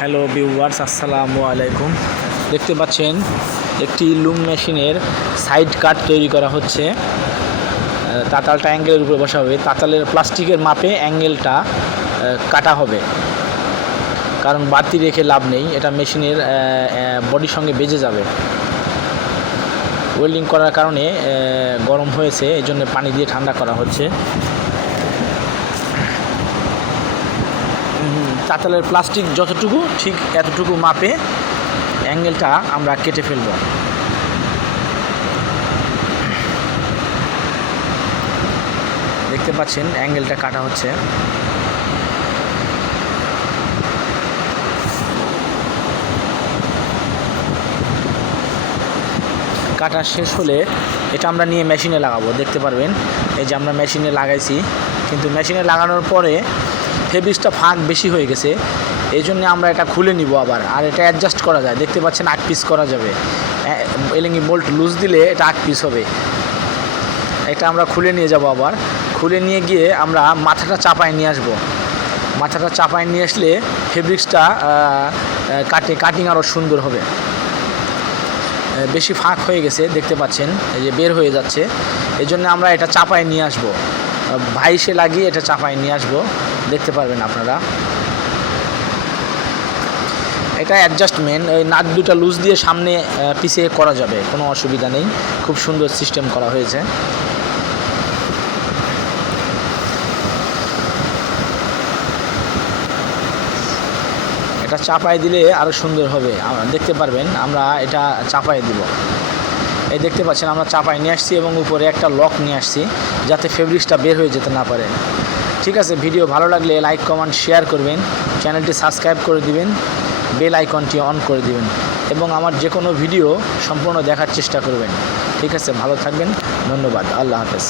Hello viewers, আসসালামু আলাইকুম। দেখতে পাচ্ছেন একটি লুম মেশিনের সাইড কাট তৈরি করা হচ্ছে। তাতালটা অ্যাঙ্গেলের উপরে বসা হবে। তাতালের প্লাস্টিকের মাপে অ্যাঙ্গেলটা কাটা হবে, কারণ বাড়তি রেখে লাভ নেই, এটা মেশিনের বডির সঙ্গে বেজে যাবে। ওয়েল্ডিং করার কারণে গরম হয়েছে, এই জন্য পানি দিয়ে ঠান্ডা করা হচ্ছে। তাতালের প্লাস্টিক যতটুকু ঠিক এতটুকু মাপে অ্যাঙ্গেলটা আমরা কেটে ফেলব। দেখতে পাচ্ছেন অ্যাঙ্গেলটা কাটা হচ্ছে। কাটা শেষ হলে এটা আমরা নিয়ে মেশিনে লাগাবো। দেখতে পারবেন এই যে আমরা মেশিনে লাগাইছি, কিন্তু মেশিনে লাগানোর পরে ফেব্রিক্সটা ফাঁক বেশি হয়ে গেছে, এই জন্য আমরা এটা খুলে নিব আবার। আর এটা অ্যাডজাস্ট করা যায়, দেখতে পাচ্ছেন 8 পিস করা যাবে। এলিঙ্গি বোল্ট লুজ দিলে এটা 8 পিস হবে। এটা আমরা খুলে নিয়ে যাব, আবার খুলে নিয়ে গিয়ে আমরা মাথাটা চাপায় নিয়ে আসবো। মাথাটা চাপায় নিয়ে আসলে ফেব্রিক্সটা কাটিং আরও সুন্দর হবে। বেশি ফাঁক হয়ে গেছে, দেখতে পাচ্ছেন এই যে বের হয়ে যাচ্ছে, এই জন্য আমরা এটা চাপায় নিয়ে আসবো। ভাইসে লাগিয়ে এটা চাপায় নিয়ে আসবো, দেখতে পারবেন আপনারা। এটা অ্যাডজাস্টমেন্ট, ওই নাট দুটা লুজ দিয়ে সামনে পিছিয়ে করা যাবে, কোনো অসুবিধা নেই। খুব সুন্দর সিস্টেম করা হয়েছে। এটা চাপায় দিলে আরও সুন্দর হবে, দেখতে পারবেন। আমরা এটা চাপায় দিব, এই দেখতে পাচ্ছেন আমরা চাপায় নিয়ে আসছি এবং উপরে একটা লক নিয়ে আসছি, যাতে ফেব্রিক্সটা বের হয়ে যেতে না পারে। ঠিক আছে, ভিডিও ভালো লাগলে লাইক কমেন্ট শেয়ার করবেন, চ্যানেলটি সাবস্ক্রাইব করে দিবেন, বেল আইকনটি অন করে দিবেন এবং আমার যে কোনো ভিডিও সম্পূর্ণ দেখার চেষ্টা করবেন। ঠিক আছে, ভালো থাকবেন, ধন্যবাদ, আল্লাহ হাফেজ।